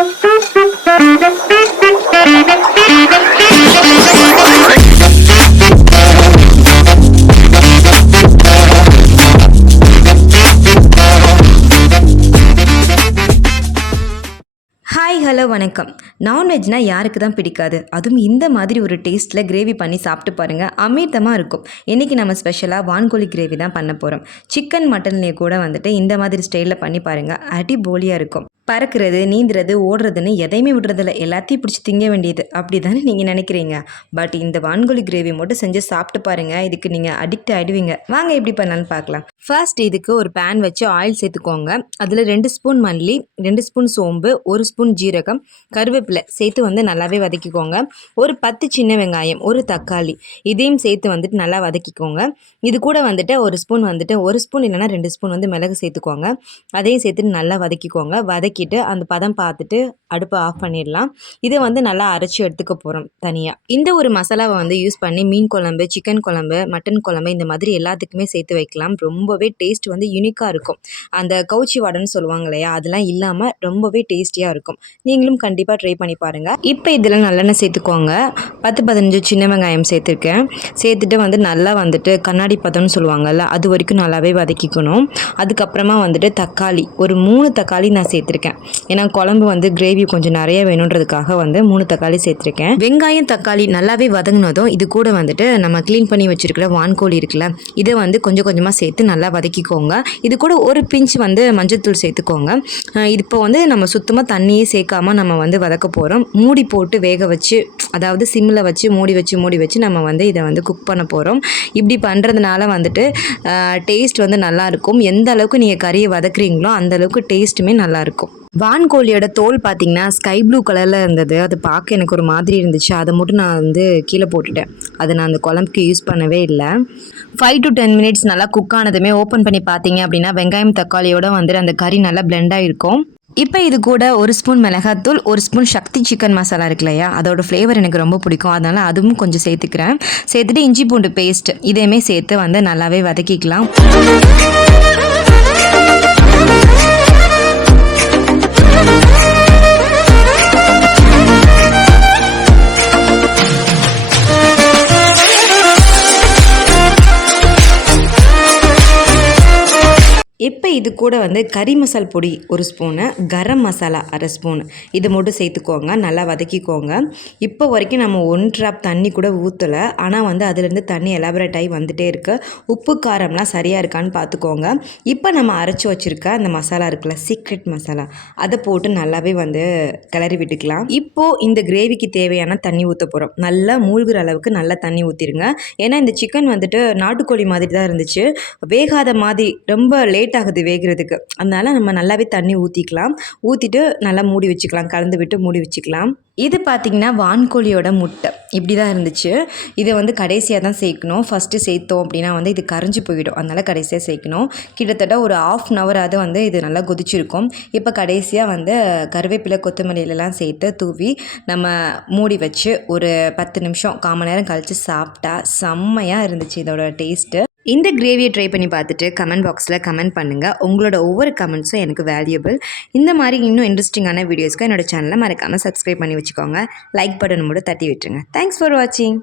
Hi hello வணக்கம். நான்வெஜ்னால் யாருக்கு தான் பிடிக்காது? அதுவும் இந்த மாதிரி ஒரு டேஸ்ட்டில் கிரேவி பண்ணி சாப்பிட்டு பாருங்கள் அமிர்தமாக இருக்கும். இன்றைக்கி நம்ம ஸ்பெஷலாக வான்கோழி கிரேவி தான் பண்ண போகிறோம் சிக்கன் மட்டன்லேயே கூட வந்துட்டு இந்த மாதிரி ஸ்டைலில் பண்ணி பாருங்கள் அடிபோலியாக இருக்கும். பறக்கிறது நீந்துறது ஓடுறதுன்னு எதையுமே விடுறதில்ல. எல்லாத்தையும் பிடிச்சி திங்க வேண்டியது. அப்படி தானே நீங்கள் நினைக்கிறீங்க? பட் இந்த வான்கோழி கிரேவி மட்டும் செஞ்சு சாப்பிட்டு பாருங்கள் இதுக்கு நீங்கள் அடிக்ட் ஆகிடுவீங்க வாங்க எப்படி பண்ணலான்னு பார்க்கலாம். ஃபர்ஸ்ட் இதுக்கு ஒரு பேன் வச்சு ஆயில் சேர்த்துக்கோங்க. அதில் ரெண்டு ஸ்பூன் மல்லி ரெண்டு ஸ்பூன் சோம்பு ஒரு ஸ்பூன் ஜீரகம் கருவேப்பிலை சேர்த்து வந்து நல்லாவே வதக்கிக்கோங்க. ஒரு பத்து சின்ன வெங்காயம் ஒரு தக்காளி இதையும் சேர்த்து வந்துட்டு நல்லா வதக்கிக்கோங்க. இது கூட வந்துட்டு ஒரு ஸ்பூன் வந்துட்டு ஒரு ஸ்பூன் இல்லைன்னா ரெண்டு ஸ்பூன் வந்து மிளகு சேர்த்துக்கோங்க. அதையும் சேர்த்துட்டு நல்லா வதக்கிக்கோங்க. வதக்கி வதக்கிட்டு அந்த பதம் பார்த்துட்டு அடுப்பை ஆஃப் பண்ணிடலாம். இதை வந்து நல்லா அரைச்சி எடுத்துக்க போகிறோம் தனியாக இந்த ஒரு மசாலாவை வந்து யூஸ் பண்ணி மீன் குழம்பு சிக்கன் குழம்பு மட்டன் குழம்பு இந்த மாதிரி எல்லாத்துக்குமே சேர்த்து வைக்கலாம். ரொம்பவே டேஸ்ட் வந்து யூனிக்காக இருக்கும். அந்த கவுச்சி வடைன்னு சொல்லுவாங்க இல்லையா அதெல்லாம் இல்லாமல் ரொம்பவே டேஸ்டியாக இருக்கும். நீங்களும் கண்டிப்பாக ட்ரை பண்ணி பாருங்கள் இப்போ இதில் நல்லெண்ணெய் சேர்த்துக்கோங்க. பத்து பதினஞ்சு சின்ன வெங்காயம் சேர்த்துருக்கேன். சேர்த்துட்டு வந்து நல்லா வந்துட்டு கண்ணாடி பதம்னு சொல்லுவாங்கல்ல அது வரைக்கும் நல்லாவே வதக்கிக்கணும். அதுக்கப்புறமா வந்துட்டு தக்காளி ஒரு மூணு தக்காளி நான் சேர்த்துருக்கேன். ஏன்னா குழம்பு வந்து கிரேவி கொஞ்சம் நிறைய வேணுன்றதுக்காக வந்து மூணு தக்காளி சேர்த்துருக்கேன். வெங்காயம் தக்காளி நல்லாவே வதங்கினதும் இது கூட வந்துட்டு நம்ம க்ளீன் பண்ணி வச்சிருக்கிற வான்கோழி இருக்குல்ல இதை வந்து கொஞ்சம் கொஞ்சமாக சேர்த்து நல்லா வதக்கிக்கோங்க. இது கூட ஒரு பிஞ்ச் வந்து மஞ்சள்தூள் சேர்த்துக்கோங்க. இது இப்போ வந்து நம்ம சுத்தமாக தண்ணியே சேர்க்காம நம்ம வந்து வதக்க போகிறோம் மூடி போட்டு வேக வச்சு அதாவது சிம்மில் வச்சு மூடி வச்சு மூடி வச்சு நம்ம வந்து இதை வந்து குக் பண்ண போகிறோம் இப்படி பண்ணுறதுனால வந்துட்டு டேஸ்ட் வந்து நல்லாயிருக்கும் எந்த அளவுக்கு நீங்கள் கறியை வதக்குறீங்களோ அந்த அளவுக்கு டேஸ்ட்டுமே நல்லாயிருக்கும் வான்கோழியோட தோல் பார்த்தீங்கன்னா ஸ்கை ப்ளூ கலரில் இருந்தது. அது பார்க்க எனக்கு ஒரு மாதிரி இருந்துச்சு. அதை மட்டும் நான் வந்து கீழே போட்டுட்டேன். அதை நான் அந்த குழம்புக்கு யூஸ் பண்ணவே இல்லை. ஃபைவ் டு டென் மினிட்ஸ் நல்லா குக் ஆனதுமே ஓப்பன் பண்ணி பார்த்தீங்க அப்படின்னா வெங்காயம் தக்காளியோட வந்துட்டு அந்த கறி நல்லா பிளெண்ட் ஆகிருக்கும் இப்போ இது கூட ஒரு ஸ்பூன் மிளகாத்தூள் ஒரு ஸ்பூன் சக்தி சிக்கன் மசாலா இருக்கு இல்லையா? அதோட ஃப்ளேவர் எனக்கு ரொம்ப பிடிக்கும். அதனால் அதுவும் கொஞ்சம் சேர்த்துக்கிறேன். சேர்த்துட்டு இஞ்சி பூண்டு பேஸ்ட் இதையுமே சேர்த்து வந்து நல்லாவே வதக்கிக்கலாம். இப்போ இது கூட வந்து கறி மசால் பொடி ஒரு ஸ்பூனு கரம் மசாலா அரை ஸ்பூன். இது மட்டும் சேர்த்துக்கோங்க நல்லா வதக்கிக்கோங்க. இப்போ வரைக்கும் நம்ம ஒன் ட்ராப் தண்ணி கூட ஊற்றலை ஆனால் வந்து அதுலேருந்து தண்ணி எலாபரேட் ஆகி வந்துகிட்டே இருக்குது உப்பு காரம்லாம் சரியாக இருக்கான்னு பார்த்துக்கோங்க. இப்போ நம்ம அரைச்சி வச்சுருக்க அந்த மசாலா இருக்குல்ல சீக்ரெட் மசாலா அதை போட்டு நல்லாவே வந்து கிளறி விட்டுக்கலாம். இப்போது இந்த கிரேவிக்கு தேவையான தண்ணி ஊற்ற போகிறோம் நல்லா மூழ்கிற அளவுக்கு நல்லா தண்ணி ஊற்றிருங்க ஏன்னா இந்த சிக்கன் வந்துட்டு நாட்டுக்கோழி மாதிரி தான் இருந்துச்சு. வேகாத மாதிரி ரொம்ப லேட் ஆகுது வேகிறதுக்கு. அதனால நம்ம நல்லாவே தண்ணி ஊற்றிக்கலாம் ஊற்றிட்டு நல்லா மூடி வச்சுக்கலாம். கலந்து விட்டு மூடி வச்சுக்கலாம். இது பார்த்திங்கன்னா வான்கோழியோட முட்டை. இப்படி தான் இருந்துச்சு. இதை வந்து கடைசியாக தான் சேர்க்கணும். ஃபஸ்ட்டு சேர்த்தோம் அப்படின்னா வந்து இது கரைஞ்சி போயிடும். அதனால் கடைசியாக சேர்க்கணும். கிட்டத்தட்ட ஒரு ஆஃப் அன் ஹவராவது வந்து இது நல்லா கொதிச்சிருக்கும். இப்போ கடைசியாக வந்து கருவேப்பிலை கொத்தமல்லியிலலாம் சேர்த்து தூவி நம்ம மூடி வச்சு ஒரு பத்து நிமிஷம் கால் மணி நேரம் கழித்து சாப்பிட்டா செம்மையாக இருந்துச்சு இதோட டேஸ்ட்டு இந்த கிரேவியை ட்ரை பண்ணி பார்த்துட்டு கமெண்ட் பாக்ஸில் கமெண்ட் பண்ணுங்கள் உங்களோட ஒவ்வொரு கமெண்ட்ஸும் எனக்கு வேல்யூபிள் இந்த மாதிரி இன்னும் இன்ட்ரெஸ்டிங்கான வீடியோஸ்க்கு என்னோட சேனலை மறக்காமல் சப்ஸ்கிரைப் பண்ணி வச்சுக்கோங்க. லைக் பட்டன் மட்டும் தட்டி விட்டுருங்க. தேங்க்ஸ் ஃபார் வாட்சிங்